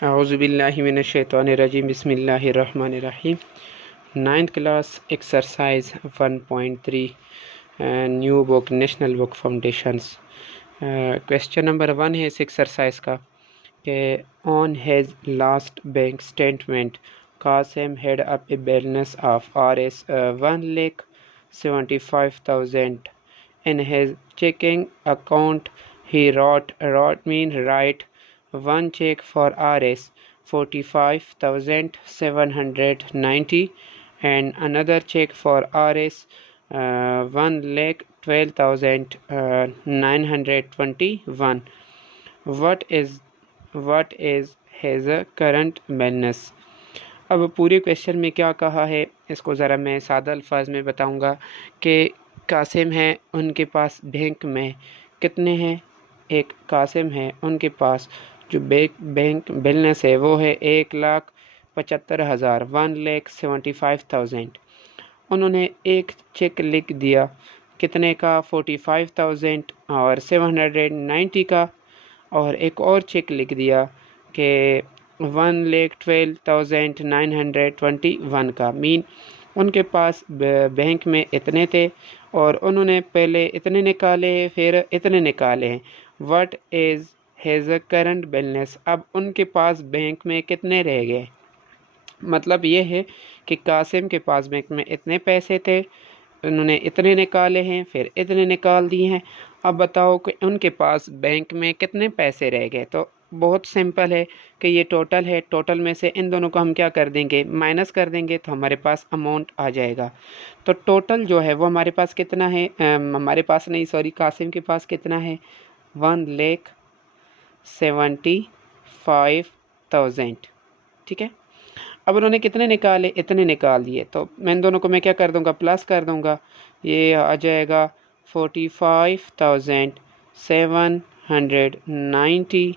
औज़ुबिल्लाहि मिनश्शैतानिर्रजीम बिस्मिल्लाहिर्रहमानिर्रहीम। 9th class exercise 1.3 new book national book foundations. Question number 1 है इस exercise का कि on his last bank statement Qasim had a balance of Rs 1,75,000 in his checking account. He wrote one check for Rs 45,790 and another check for Rs 1,12,921. What is his current balance? अब पूरे question में क्या कहा है इसको ज़रा मैं सादा अल्फाज में बताऊंगा कि कासिम है, उनके पास बैंक में कितने हैं। एक कासिम है, उनके पास जो बैंक बैलेंस है वो है 1,75,000 1,75,000। उन्होंने एक चेक लिख दिया कितने का 45,000 और 790 का, और एक और चेक लिख दिया कि 1,12,921 का। मीन उनके पास बैंक में इतने थे और उन्होंने पहले इतने निकाले फिर इतने निकाले हैं। What is his current balance? अब उनके पास बैंक में कितने रह गए। मतलब ये है कि कासिम के पास बैंक में इतने पैसे थे, उन्होंने इतने निकाले हैं फिर इतने निकाल दिए हैं। अब बताओ कि उनके पास बैंक में कितने पैसे रह गए। तो बहुत सिंपल है कि ये टोटल है, टोटल में से इन दोनों को हम क्या कर देंगे, माइनस कर देंगे तो हमारे पास अमाउंट आ जाएगा। तो टोटल जो है वो हमारे पास कितना है, हमारे पास नहीं सॉरी कासिम के पास कितना है 1,75,000। ठीक है। अब उन्होंने कितने निकाले, इतने निकाल दिए, तो मैं इन दोनों को मैं क्या कर दूंगा, प्लस कर दूंगा। ये आ जाएगा 45,790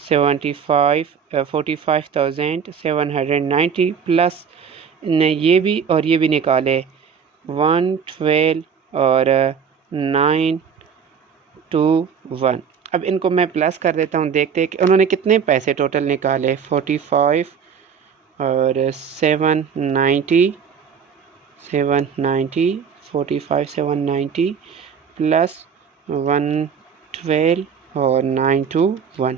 45,790 प्लस ने ये भी और ये भी निकाले 112 और 921। अब इनको मैं प्लस कर देता हूँ, देखते हैं कि उन्होंने कितने पैसे टोटल निकाले। 45 और 790 45 790 प्लस 112 और 921।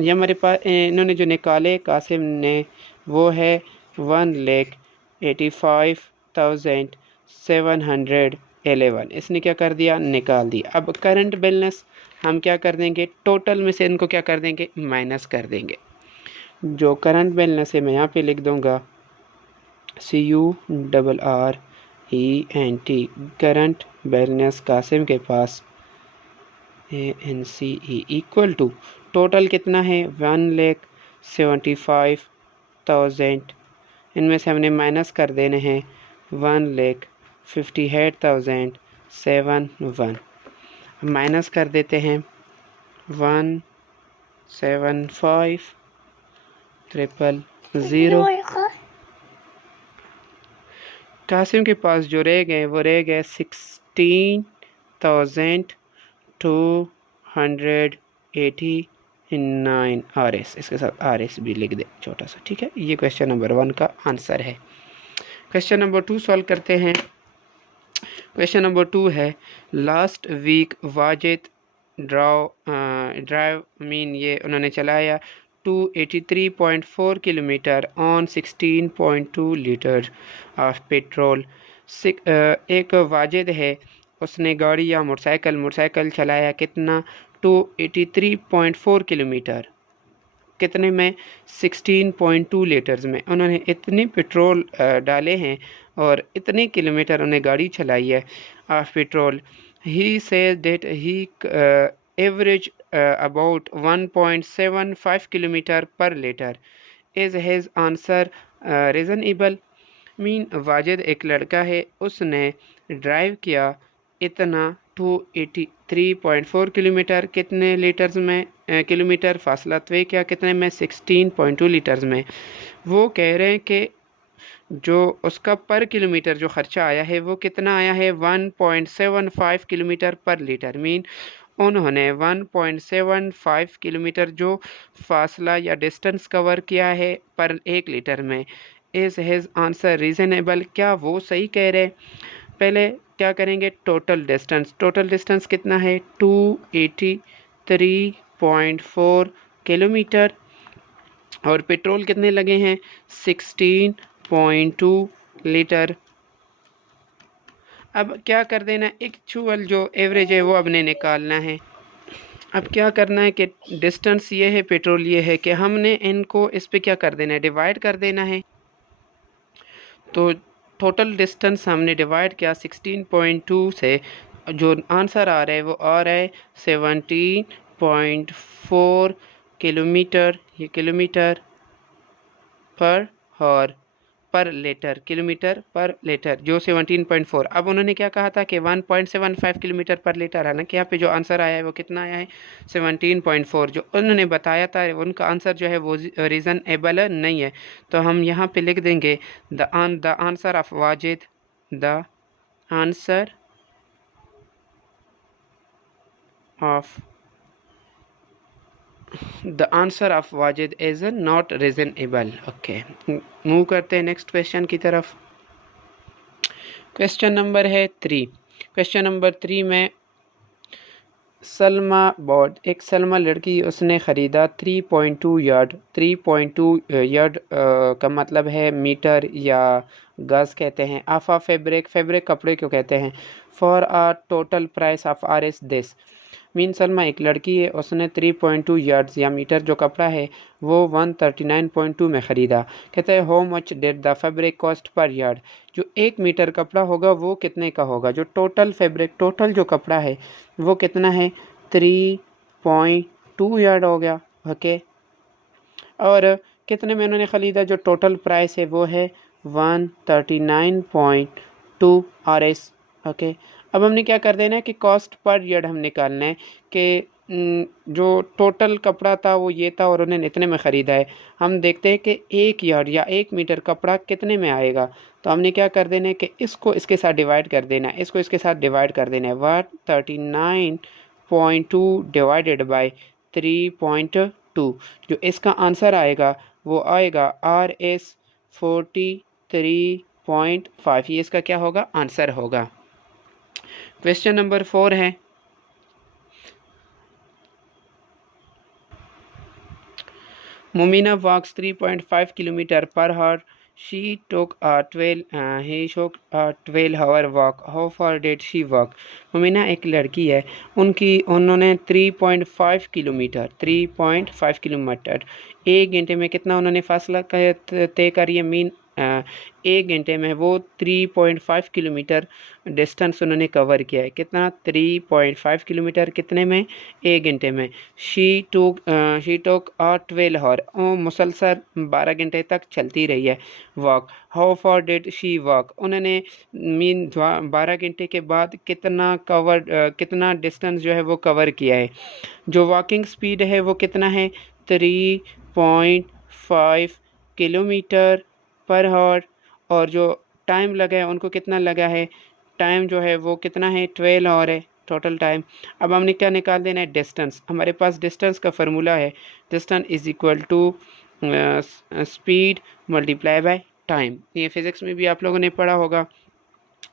ये हमारे पास इन्होंने जो निकाले कासिम ने वो है 1,85,711। इसने क्या कर दिया, निकाल दिया। अब करंट बैलेंस हम क्या कर देंगे, टोटल में से इनको क्या कर देंगे, माइनस कर देंगे। जो करंट बैलेंस है मैं यहाँ पे लिख दूंगा CURRENT, करंट बैलेंस कासिम के पास ANCE इक्वल टू टोटल कितना है 1,75,000। इनमें से हमने माइनस कर देने हैं 1,58,071। माइनस कर देते हैं 1,75,000। कासिम के पास जो रह गए वो रह गए 16,289 RS। इसके साथ RS भी लिख दे छोटा सा। ठीक है, ये क्वेश्चन नंबर 1 का आंसर है। क्वेश्चन नंबर 2 सॉल्व करते हैं। क्वेश्चन नंबर 2 है last week Wajid drive mean ये उन्होंने चलाया 283.4 kilometre on 16.2 litre of petrol. एक वाजिद है, उसने गाड़ी या मोटरसाइकिल चलाया कितना 283.4 किलोमीटर, कितने में 16.2 लीटर्स में। उन्होंने इतने पेट्रोल डाले हैं और इतने किलोमीटर उन्हें गाड़ी चलाई है of petrol. He says that he average about 1.75 kilometre per litre. Is his answer reasonable? Mean Wajid एक लड़का है, उसने ड्राइव किया इतना 283.4 किलोमीटर, कितने लीटर्स में किलोमीटर फासला तय किया कितने में 16.2 लीटर्स में। वो कह रहे हैं कि जो उसका पर किलोमीटर जो ख़र्चा आया है वो कितना आया है 1.75 किलोमीटर पर लीटर। मीन उन्होंने 1.75 किलोमीटर जो फासला या डिस्टेंस कवर किया है पर 1 लीटर में। Is his answer reasonable? क्या वो सही कह रहे? पहले क्या करेंगे, टोटल डिस्टेंस कितना है 283.4 किलोमीटर, और पेट्रोल कितने लगे हैं 16.2 लीटर। अब क्या कर देना, एक्चुअल जो एवरेज है वो अपने निकालना है। अब क्या करना है कि डिस्टेंस ये है, पेट्रोल ये है, कि हमने इनको इस पे क्या कर देना है, डिवाइड कर देना है। तो टोटल डिस्टेंस हमने डिवाइड किया 16.2 से, जो आंसर आ रहा है वो आ रहा है 17.4 किलोमीटर। ये किलोमीटर पर हॉर पर लीटर, किलोमीटर पर लीटर, जो 17.4। अब उन्होंने क्या कहा था कि 1.75 किलोमीटर पर लीटर, हालांकि यहाँ पे जो आंसर आया है वो कितना आया है 17.4। जो उन्होंने बताया था उनका आंसर जो है वो रीज़नेबल नहीं है। तो हम यहाँ पे लिख देंगे the answer of Wajid, the answer of Wajid is not reasonable. Okay, move करते हैं नेक्स्ट क्वेश्चन की तरफ। क्वेश्चन नंबर है 3। क्वेश्चन नंबर 3 में सलमा बॉट, एक सलमा लड़की, उसने ख़रीदा 3.2 यार्ड। 3.2 यार्ड का मतलब है मीटर या गज़ कहते हैं। आफा फैब्रिक कपड़े क्यों कहते हैं। For uh total price of R S this. Mean Salma एक लड़की है, उसने 3.2 यार्ड्स या मीटर जो कपड़ा है वो 139.2 में ख़रीदा। कहते हैं how much did the fabric cost per yard. जो 1 मीटर कपड़ा होगा वो कितने का होगा। जो टोटल जो कपड़ा है वो कितना है 3.2 यार्ड हो गया। ओके, और कितने में उन्होंने ख़रीदा, जो टोटल प्राइस है वो है 139.2 RS। ओके, अब हमने क्या कर देना है कि कॉस्ट पर यार्ड हम निकालना है कि जो टोटल कपड़ा था वो ये था और उन्होंने इतने में ख़रीदा है। हम देखते हैं कि 1 यार्ड या 1 मीटर कपड़ा कितने में आएगा। तो हमने क्या कर देना है कि इसको इसके साथ डिवाइड कर देना है, इसको इसके साथ डिवाइड कर देना है। 139.2 डिवाइडेड बाई 3.2, जो इसका आंसर आएगा वो आएगा RS 43.5। ये इसका क्या होगा, आंसर होगा। क्वेश्चन नंबर 4 है Mumina walks 3.5 kilometer per hour. He took a 12-hour walk. How far did she walk? मुमीना एक लड़की है, उन्होंने 3.5 किलोमीटर 1 घंटे में कितना उन्होंने फासला तय करिए। मीन 1 घंटे में वो 3.5 किलोमीटर डिस्टेंस उन्होंने कवर किया है। कितना 3.5 किलोमीटर कितने में, 1 घंटे में। शी टुक अ 12 आवर, वो मुसलसल 12 घंटे तक चलती रही है walk. How for did she walk, उन्होंने मीन 12 घंटे के बाद कितना डिस्टेंस जो है वो कवर किया है। जो वॉकिंग स्पीड है वो कितना है 3.5 किलोमीटर पर आवर, और जो टाइम लगा है उनको कितना लगा है, टाइम जो है वो कितना है 12 आवर है टोटल टाइम। अब हमने क्या निकाल देना है, डिस्टेंस। हमारे पास डिस्टेंस का फार्मूला है, distance is equal to speed multiply by time. ये फिज़िक्स में भी आप लोगों ने पढ़ा होगा।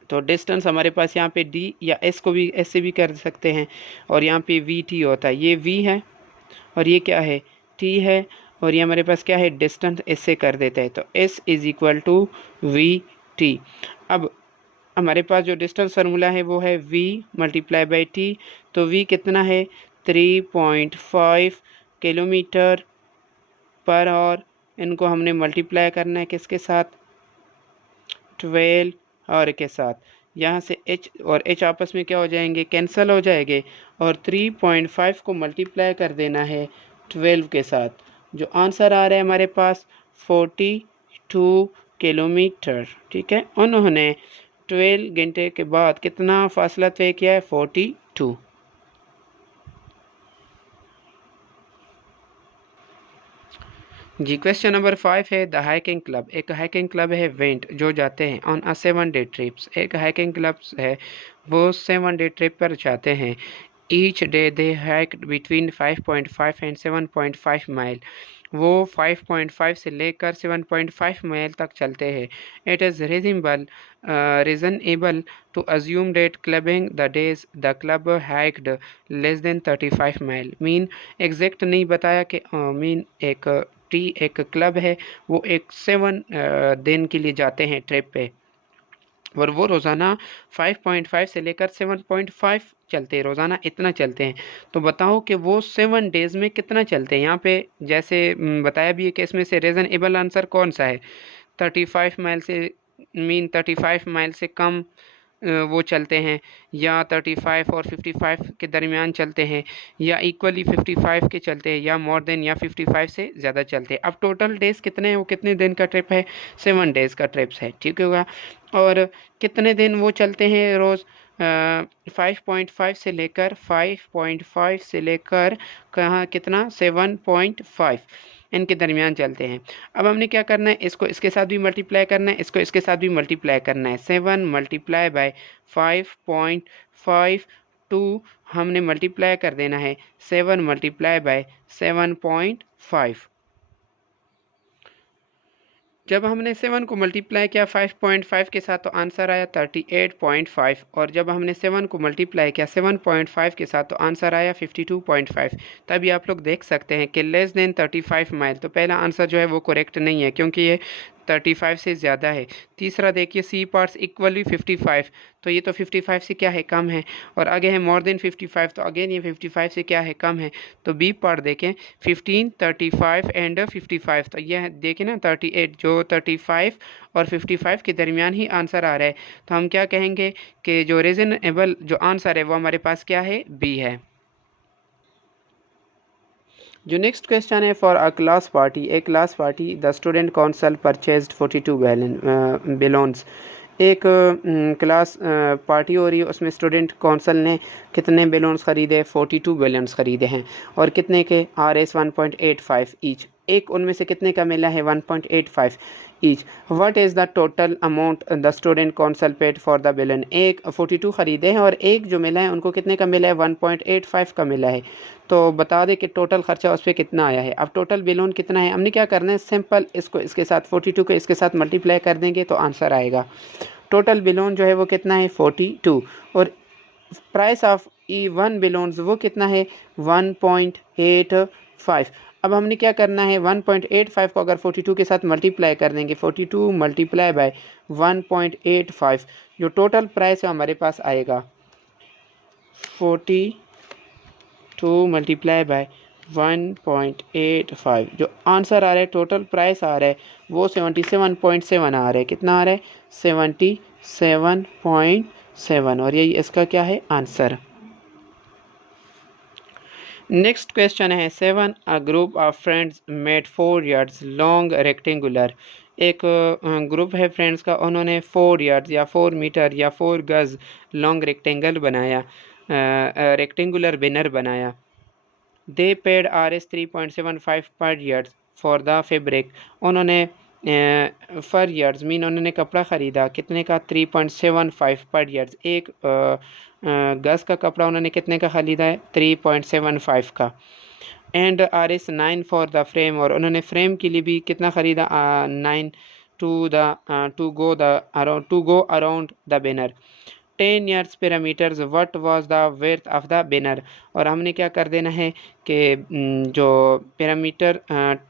तो डिस्टेंस हमारे पास यहाँ पे डी या एस को भी ऐसे भी कर सकते हैं, और यहाँ पे वी टी होता है। ये वी है और ये क्या है, टी है, और ये हमारे पास क्या है, डिस्टेंस इससे कर देते हैं। तो S is equal to V T. अब हमारे पास जो डिस्टेंस फार्मूला है वो है v मल्टीप्लाई बाई टी। तो v कितना है 3.5 किलोमीटर पर आवर। इनको हमने मल्टीप्लाई करना है किसके साथ, 12 आवर के साथ। यहाँ से h और h आपस में क्या हो जाएंगे, कैंसिल हो जाएंगे, और 3.5 को मल्टीप्लाई कर देना है 12 के साथ। जो आंसर आ रहा है हमारे पास 42 किलोमीटर। ठीक है, उन्होंने 12 घंटे के बाद कितना फासला तय किया है, 42। जी, क्वेश्चन नंबर 5 है द हाइकिंग क्लब। एक हाइकिंग क्लब है वेंट, जो जाते हैं ऑन अ 7 डे ट्रिप्स। एक हाइकिंग क्लब है वो 7 डे ट्रिप पर जाते हैं। Each day they hike between 5.5 and 7.5 mile. वो 5.5 से लेकर 7.5 माइल तक चलते हैं। It is reasonable to assume that clubbing the days the club hiked less than 35 mile. Mean exact नहीं बताया कि मीन एक क्लब है, वो एक 7 दिन के लिए जाते हैं ट्रिप पे, और वो रोज़ाना 5.5 से लेकर 7.5 चलते हैं, रोज़ाना इतना चलते हैं। तो बताओ कि वो 7 डेज़ में कितना चलते हैं। यहाँ पे जैसे बताया भी है कि इसमें से रीज़नेबल आंसर कौन सा है। 35 माइल से मीन 35 माइल से कम वो चलते हैं, या 35 और 55 के दरमियान चलते हैं, या इक्वली 55 के चलते हैं, या मोर देन या 55 से ज़्यादा चलते हैं। अब टोटल डेज़ कितने हैं, वो कितने दिन का ट्रिप है, 7 डेज़ का ट्रिप है, ठीक होगा। और कितने दिन वो चलते हैं रोज़, 5.5 से लेकर 5.5 से लेकर कहाँ कितना 7.5 इनके दरमियान चलते हैं। अब हमने क्या करना है, इसको इसके साथ भी मल्टीप्लाई करना है, इसको इसके साथ भी मल्टीप्लाई करना है। 7 मल्टीप्लाई बाय 5.52 हमने मल्टीप्लाई कर देना है 7 मल्टीप्लाई बाय 7.5। जब हमने 7 को मल्टीप्लाई किया 5.5 के साथ तो आंसर आया 38.5, और जब हमने 7 को मल्टीप्लाई किया 7.5 के साथ तो आंसर आया 52.5। तभी आप लोग देख सकते हैं कि लेस देन 35 माइल, तो पहला आंसर जो है वो करेक्ट नहीं है क्योंकि ये 35 से ज़्यादा है। तीसरा देखिए सी पार्ट्स इक्वली 55, तो ये तो 55 से क्या है, कम है। और आगे है मोर देन 55, तो अगेन ये 55 से क्या है, कम है। तो बी पार्ट देखें 15, 35 एंड 55, तो यह देखें ना 38, जो 35 और 55 के दरमियान ही आंसर आ रहा है। तो हम क्या कहेंगे कि जो रीजनेबल जो आंसर है वो हमारे पास क्या है, बी है। जो नेक्स्ट क्वेश्चन है, for a class party, A class party the student council purchased 42 balloons. एक क्लास पार्टी हो रही है, उसमें स्टूडेंट काउंसिल ने कितने बैलून्स ख़रीदे, 42 बैलून्स ख़रीदे हैं, और कितने के, RS 1.85 ईच। एक उनमें से कितने का मिला है, 1.85 each. What is the total amount the student council paid for the balloon. एक 42 ख़रीदे हैं और एक जो मिला है उनको कितने का मिला है, 1.85 का मिला है। तो बता दें कि टोटल खर्चा उस पर कितना आया है। अब टोटल बैलून कितना है, हमने क्या करना है, सिंपल इसको इसके साथ 42 को इसके साथ मल्टीप्लाई कर देंगे तो आंसर आएगा। टोटल बैलून जो है वो कितना है, 42, और प्राइस ऑफ वन बैलून्स वो कितना है, 1.85। अब हमने क्या करना है, 1.85 को अगर 42 के साथ मल्टीप्लाई कर देंगे, 42 मल्टीप्लाई बाय 1.85, जो टोटल प्राइस है हमारे पास आएगा 42 मल्टीप्लाई बाय 1.85, जो आंसर आ रहा है, टोटल प्राइस आ रहा है वो 77.7 आ रहा है। कितना आ रहा है, 77.7, और यही इसका क्या है, आंसर। नेक्स्ट क्वेश्चन है 7, a group of friends made 4 yards long rectangular. एक ग्रुप है फ्रेंड्स का, उन्होंने 4 yards या 4 मीटर या 4 गज लॉन्ग रेक्टेंगल बनाया, रेक्टेंगुलर बैनर बनाया। दे पेड RS 3.75 पर yards फॉर द फैब्रिक। उन्होंने पर yards मीन उन्होंने कपड़ा ख़रीदा कितने का, 3.75 पर yards। एक गज का कपड़ा उन्होंने कितने का ख़रीदा है, 3.75 का। And RS 9 for the frame, और उन्होंने फ्रेम के लिए भी कितना ख़रीदा, 9 to go around the banner. 10 yards perimeters what was the width of the banner. और हमने क्या कर देना है कि जो perimeter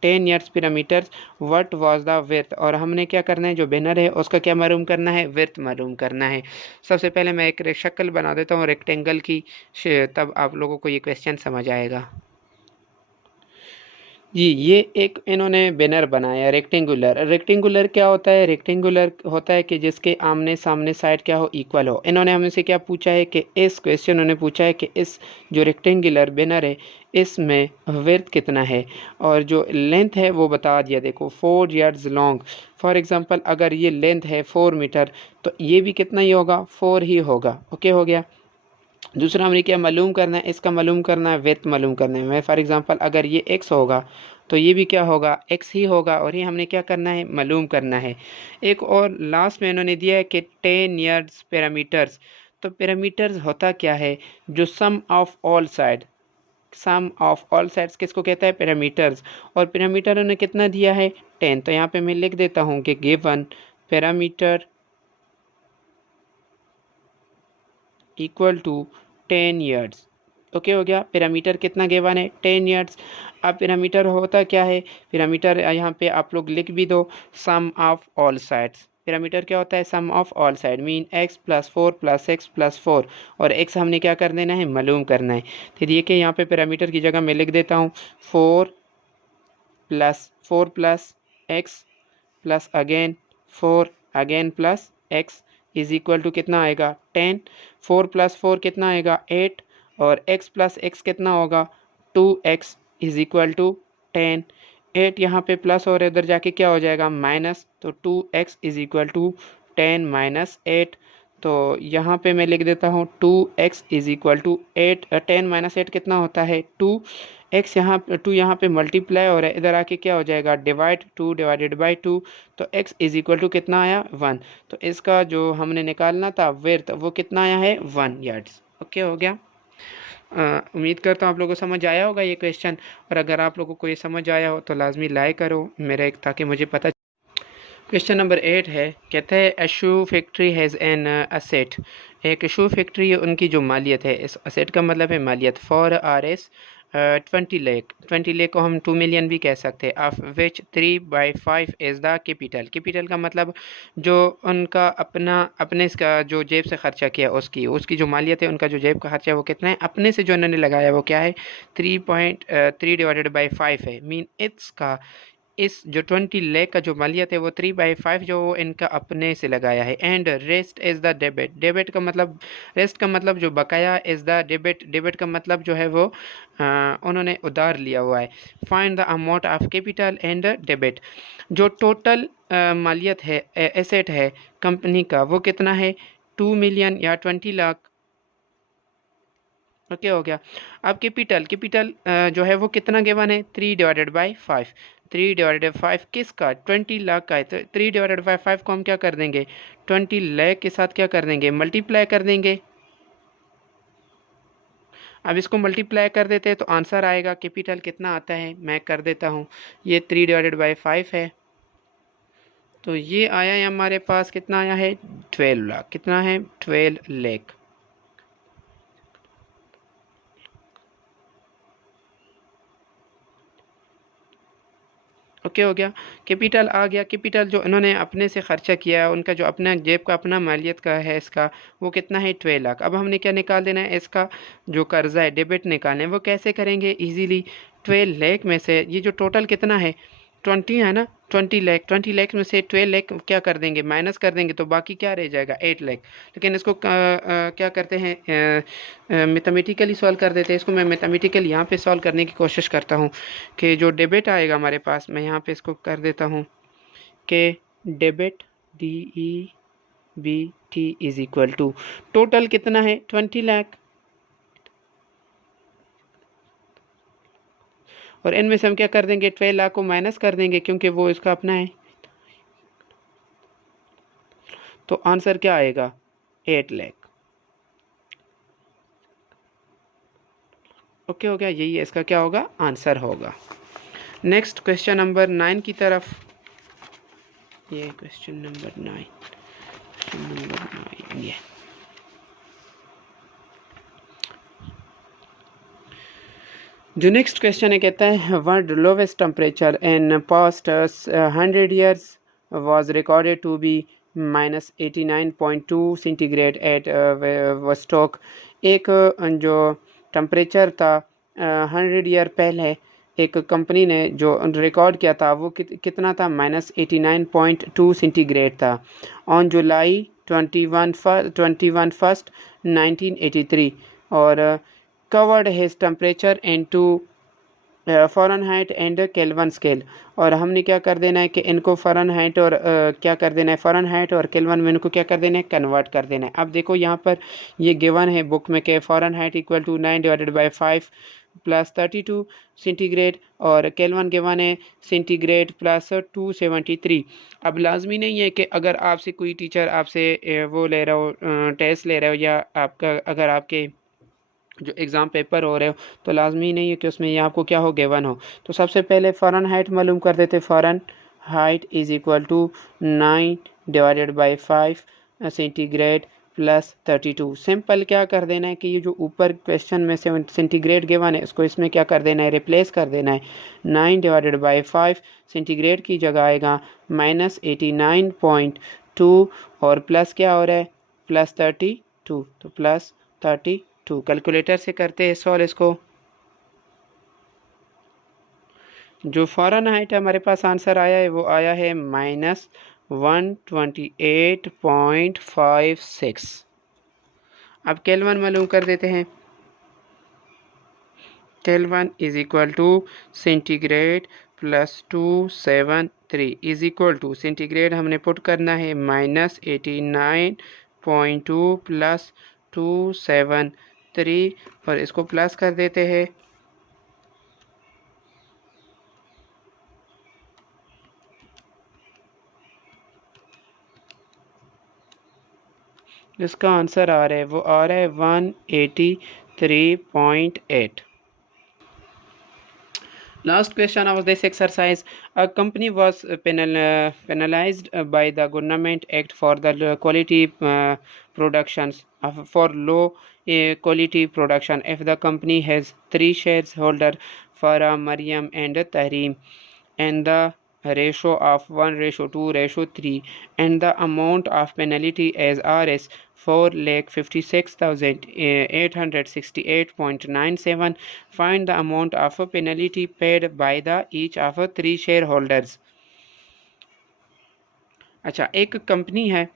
10 yards perimeters what was the width, और हमने क्या करना है, जो बैनर है उसका क्या मालूम करना है, विड्थ मालूम करना है। सबसे पहले मैं एक शक्ल बना देता हूँ रेक्टेंगल की, तब आप लोगों को ये क्वेश्चन समझ आएगा। जी, ये एक इन्होंने बैनर बनाया रेक्टेंगुलर। रेक्टेंगुलर क्या होता है, रेक्टेंगुलर होता है कि जिसके आमने सामने साइड क्या हो, इक्वल हो। इन्होंने हमसे क्या पूछा है कि इस क्वेश्चन उन्होंने पूछा है कि इस जो रेक्टेंगुलर बैनर है इसमें विड्थ कितना है, और जो लेंथ है वो बता दिया। देखो 4 yards लॉन्ग, फॉर एग्जांपल अगर ये लेंथ है 4 मीटर तो ये भी कितना ही होगा, 4 ही होगा। ओके हो गया। दूसरा हमने क्या मालूम करना है, इसका मालूम करना है, विड्थ मालूम करना है। मैं फॉर एग्जांपल अगर ये x होगा तो ये भी क्या होगा, x ही होगा, और ये हमने क्या करना है, मालूम करना है। एक और लास्ट में इन्होंने दिया है कि 10 yards पैरामीटर्स, तो पैरामीटर्स होता क्या है, जो सम ऑफ ऑल साइड्स किसको कहता है, पैरामीटर्स। और पैरामीटर उन्हें कितना दिया है, 10। तो यहाँ पे मैं लिख देता हूँ कि given perimeter equal to 10 years. Okay हो गया, पैरामीटर कितना गिवन है, 10 ईयर्स। अब पैरामीटर होता क्या है, पैरामीटर यहाँ पे आप लोग लिख भी दो, sum of all sides. Parameter क्या होता है, sum of all side, mean x + 4 + x + 4, और x हमने क्या कर देना है, मालूम करना है। तो देखिए यहाँ पे पैरामीटर की जगह मैं लिख देता हूँ 4 + x plus again 4 again plus x is equal to कितना आएगा, 10। 4 + 4 कितना आएगा, 8, और x + x कितना होगा, 2x इज इक्वल टू 10। 8 यहाँ पे प्लस और इधर जाके क्या हो जाएगा, माइनस, तो 2x इज इक्वल टू 10 - 8। तो यहाँ पे मैं लिख देता हूँ 2x इज इक्वल टू 8, 10 - 8 कितना होता है, 2। x यहाँ 2 यहाँ पे मल्टीप्लाई हो रहा है, इधर आके क्या हो जाएगा, डिवाइड, 2 / 2। तो x इज इक्वल टू कितना आया, 1। तो इसका जो हमने निकालना था विड्थ, वो कितना आया है, 1 यार्ड्स। ओके हो गया। उम्मीद करता हूँ आप लोगों को समझ आया होगा ये क्वेश्चन, और अगर आप लोगों को ये समझ आया हो तो लाजमी लाइक करो मेरे, ताकि मुझे पता। क्वेश्चन नंबर 8 है, कहते हैं अ शू फैक्ट्री हैज़ एन असेट। एक शू फैक्ट्री उनकी जो मालियत है, इस असेट का मतलब है मालियत, फॉर RS 20 लाख। 20 लाख को हम 2 मिलियन भी कह सकते हैं। Of which 3/5 is the capital. Capital का मतलब जो उनका अपने इसका जो जेब से खर्चा किया, उसकी जो मालियत है, उनका जो जेब का खर्चा है वो कितना है, अपने से जो उन्होंने लगाया वो क्या है, 3/5 है। मीन इस जो 20 लाख का जो मालियत है वो 3/5 जो इनका अपने से लगाया है। And rest is the debit. Debit का मतलब, रेस्ट का मतलब जो बकाया, इज़ द डेबिट। डेबिट का मतलब जो है वो उन्होंने उधार लिया हुआ है। Find the amount of capital and debit. जो टोटल मालियत है, एसेट है कंपनी का, वो कितना है, 2 मिलियन या 20 लाख। ओके हो गया। अब कैपिटल जो है वो कितना गिवन है, 3/5। 3/5 किसका, 20 लाख का है। तो 3/5 को हम क्या कर देंगे, 20 लाख के साथ क्या कर देंगे, मल्टीप्लाई कर देंगे। अब इसको मल्टीप्लाई कर देते हैं तो आंसर आएगा, कैपिटल कितना आता है, मैं कर देता हूँ, ये 3/5 है। तो ये आया है हमारे पास, कितना आया है, 12 लाख। कितना है, 12 लाख। ओके हो गया। कैपिटल आ गया। कैपिटल जो इन्होंने अपने से खर्चा किया है, उनका जो अपना जेब का अपना मालियत का है इसका, वो कितना है, 12 लाख। अब हमने क्या निकाल देना है, इसका जो कर्जा है, डेबिट निकालना है। वो कैसे करेंगे, इजीली 12 लाख में से ये जो टोटल कितना है, 20 है ना, 20 लाख। 20 लाख में से 12 लाख क्या कर देंगे, माइनस कर देंगे, तो बाकी क्या रह जाएगा, 8 लाख। लेकिन इसको क्या करते हैं, मैथमेटिकली सॉल्व कर देते हैं। इसको मैं मैथमेटिकली यहाँ पे सॉल्व करने की कोशिश करता हूँ कि जो डेबिट आएगा हमारे पास, मैं यहाँ पे इसको कर देता हूँ कि debit DEBT is equal to, total कितना है, 20 लाख, और इनमें से हम क्या कर देंगे, 12 लाख को माइनस कर देंगे, क्योंकि वो इसका अपना है। तो आंसर क्या आएगा, 8 लाख। ओके हो गया, यही इसका क्या होगा, आंसर होगा। नेक्स्ट क्वेश्चन नंबर 9 की तरफ। ये क्वेश्चन नंबर 9, ये जो नेक्स्ट क्वेश्चन है, कहता है world lowest temperature in past 100 years was recorded to be -89.2 centigrade at Vostok. एक जो टेम्परेचर था 100 ईयर पहले एक कंपनी ने जो रिकॉर्ड किया था, वो कितना था, -89.2 सेंटीग्रेड था, ऑन जुलाई 21 फर्स्ट 1983, और covered his temperature into Fahrenheit and kelvin scale. और हमने क्या कर देना है कि इनको फ़ारेनहाइट और क्या कर देना है, फ़ारेनहाइट और केल्विन में इनको क्या कर देना है, कन्वर्ट कर देना है। अब देखो यहाँ पर ये गिवन है बुक में कि Fahrenheit equal to 9/5 plus 32 centigrade और केल्विन गिवन है सेंटीग्रेड प्लस 273। अब लाजमी नहीं है कि अगर आपसे कोई टीचर आपसे वो ले रहा हो टेस्ट ले रहा हो या आपका अगर आपके जो एग्ज़ाम पेपर हो रहे हो तो लाजमी नहीं है कि उसमें ये आपको क्या हो गिवन हो। तो सबसे पहले फ़ारेनहाइट मालूम कर देते। Fahrenheit is equal to 9 divided by 5 centigrade plus 32। Simple क्या कर देना है कि ये जो ऊपर क्वेश्चन में सेंटीग्रेड गिवन है इसको इसमें क्या कर देना है, रिप्लेस कर देना है। 9 डिवाइडेड बाई 5 सेंटीग्रेड की जगह आएगा -89.2 और प्लस क्या हो रहा है, प्लस 32। तो प्लस 32 कैलकुलेटर से करते हैं सॉल्व इसको। जो फ़ारेनहाइट हमारे पास आंसर आया है वो आया है -128.56। अब केल्विन मालूम कर देते हैं। Kelvin is equal to centigrade plus 273 is equal to centigrade हमने पुट करना है -89.2 प्लस 273 और इसको प्लस कर देते हैं। जिसका आंसर आ रहा है वो आ रहा है 183.8। Last question of this exercise: a company was penalized by the Government Act for the quality productions for low quality production if the company has 3 shareholder Farah, Mariam and Tahrim and the ratio of 1:2:3 and the amount of penalty as Rs 4,56,868.97. Find the amount of penalty paid by the each of 3 shareholders. अच्छा, एक company है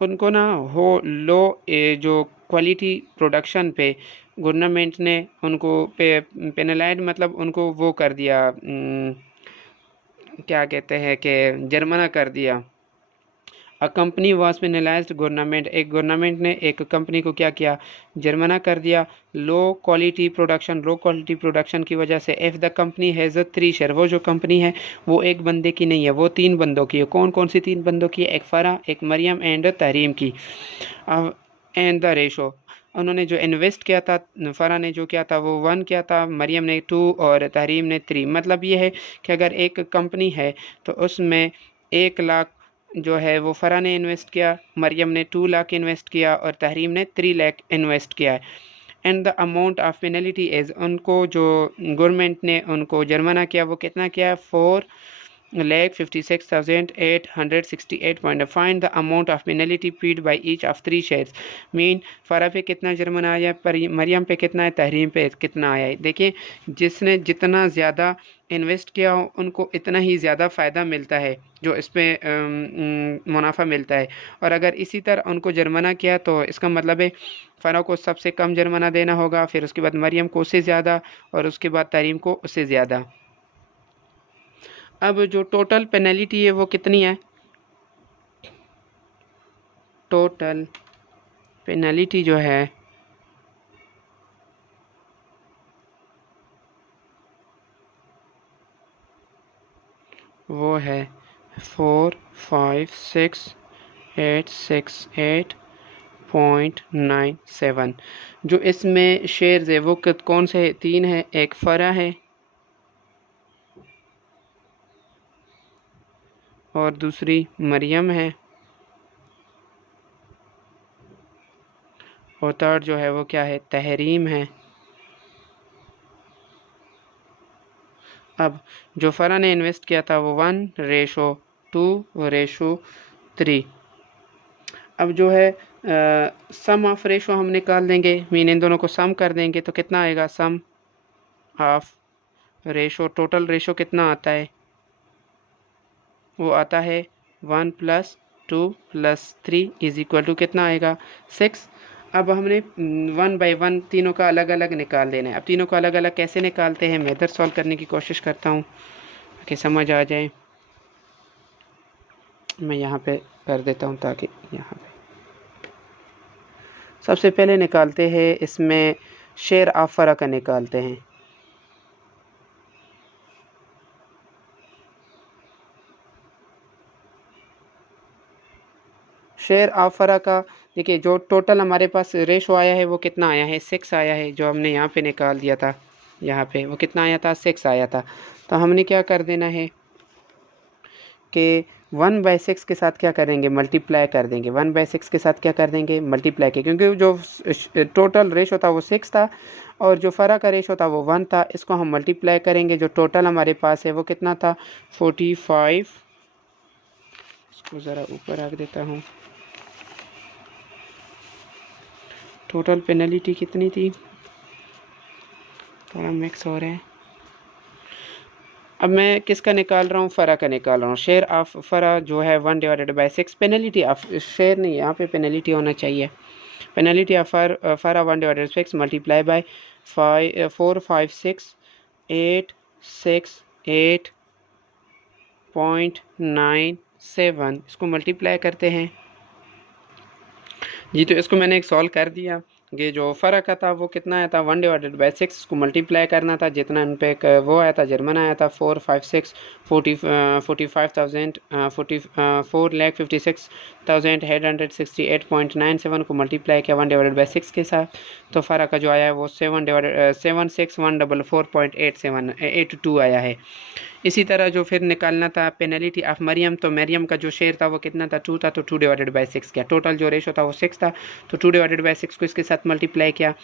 उनको ना हो लो जो quality production पे government ने उनको पेनलाइज मतलब उनको वो कर दिया, क्या कहते हैं कि जुर्माना कर दिया। A company was penalised government, एक गवर्नमेंट ने एक कंपनी को क्या किया, जुर्माना कर दिया। लो क्वालिटी प्रोडक्शन की वजह से if the company has 3 share, वो जो कंपनी है वो एक बंदे की नहीं है, वो 3 बंदों की है। कौन कौन सी 3 बंदों की है, एक फ़रा, एक मरियम एंड तहरीम की। एंड द रेशो, उन्होंने जो इन्वेस्ट किया था, फ़रा ने जो किया था वो 1 किया था, मरियम ने 2 और तहरीम ने 3। मतलब ये है कि अगर एक कंपनी है तो उसमें 1 लाख जो है वो फ़रा ने इन्वेस्ट किया, मरियम ने 2 लाख इन्वेस्ट किया और तहरीम ने 3 लाख इन्वेस्ट किया है। And the amount of penalty as, उनको जो गवर्नमेंट ने उनको जुर्माना किया वो कितना किया है, 4,56,868. Find the amount of penalty paid by each of 3 shares. Mean फ़रा पे कितना जुर्माना आया है, मरियम पे कितना है, तहरीम पे कितना आया है। देखिए जिसने जितना ज़्यादा इन्वेस्ट किया हो उनको इतना ही ज़्यादा फ़ायदा मिलता है, जो इस पर मुनाफा मिलता है। और अगर इसी तरह उनको जुर्माना किया तो इसका मतलब है फ़रा को सबसे कम जुर्माना देना होगा, फिर उसके बाद मरियम को उससे ज़्यादा और उसके बाद तहरीम को उससे ज़्यादा। अब जो टोटल पेनल्टी है वो कितनी है, टोटल पेनल्टी जो है वो है 4,5,6,868.97। जो इसमें शेयर्स है वो कौन से है, 3 है, एक फ़रा है और दूसरी मरियम है और थर्ड जो है वो क्या है, तहरीम है। अब जो फ़रा ने इन्वेस्ट किया था वो 1:2:3। अब जो है सम ऑफ रेशो हम निकाल देंगे, मीन इन दोनों को सम कर देंगे तो कितना आएगा, सम ऑफ रेशो, टोटल रेशो कितना आता है, वो आता है 1 + 2 + 3 इज इक्वल टू कितना आएगा, 6। अब हमने 1 बाई 1 तीनों का अलग अलग निकाल देना है। अब तीनों को अलग अलग कैसे निकालते हैं, मैं इधर सॉल्व करने की कोशिश करता हूँ ताकि समझ आ जाए। मैं यहाँ पे कर देता हूँ ताकि यहाँ पे सबसे पहले निकालते हैं, इसमें शेयर ऑफ फ़रा का निकालते हैं। शेयर ऑफ फ़रा का देखिए जो टोटल हमारे पास रेशो आया है वो कितना आया है, 6 आया है। जो हमने यहाँ पे निकाल दिया था, यहाँ पे वो कितना आया था, 6 आया था। तो हमने क्या कर देना है कि 1/6 के साथ क्या करेंगे, मल्टीप्लाई कर देंगे। 1/6 के साथ क्या कर देंगे, मल्टीप्लाई के, क्योंकि जो टोटल रेशो था वो 6 था और जो फ़रा का रेशो था वो 1 था। इसको हम मल्टीप्लाई करेंगे, जो टोटल हमारे पास है वो कितना था, 45। इसको ज़रा ऊपर रख देता हूँ। टोटल पेनल्टी कितनी थी, थोड़ा मिक्स हो रहा है। अब मैं किसका निकाल रहा हूँ, फ़रा का निकाल रहा हूँ। शेयर ऑफ फ़रा जो है 1/6, पेनल्टी ऑफ शेयर नहीं, यहाँ पे पेनल्टी होना चाहिए। Penalty of फ़रा 1/6 multiply by 456,868.97। इसको मल्टीप्लाई करते हैं जी। तो इसको मैंने एक सॉल्व कर दिया। ये जो फ़र्क था वो कितना आया था, 1/6। इसको मल्टीप्लाई करना था, जितना इन पे वो आया था, जर्मन आया था 4,56,868.97 को मल्टीप्लाई किया 1/6 के साथ। तो फ़र्क का जो आया है वो 7,6144.8782 आया है। इसी तरह जो फिर निकालना था पेनल्टी ऑफ मरियम, तो मरियम का जो शेयर था वो कितना था, 2 था। तो 2/6 किया। टोटल जो रेशो था वो 6 था, तो 2/6 को इसके साथ मल्टीप्लाई किया।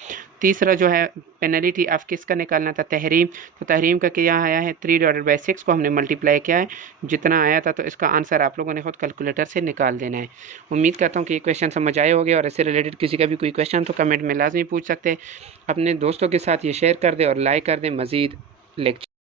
तीसरा जो है पेनल्टी ऑफ किसका निकालना था, तहरीम। तो तहरीम का क्या आया है, 3/6 को हमने मल्टीप्लाई किया है, जितना आया था। तो इसका आंसर आप लोगों ने खुद कैलकुलेटर से निकाल देना है। उम्मीद करता हूँ कि ये क्वेश्चन समझ आए होंगे, और इससे रिलेटेड किसी का भी कोई क्वेश्चन तो कमेंट में लाजमी पूछ सकते हैं। अपने दोस्तों के साथ ये शेयर कर दें और लाइक कर दें मज़ीद लेक्चर।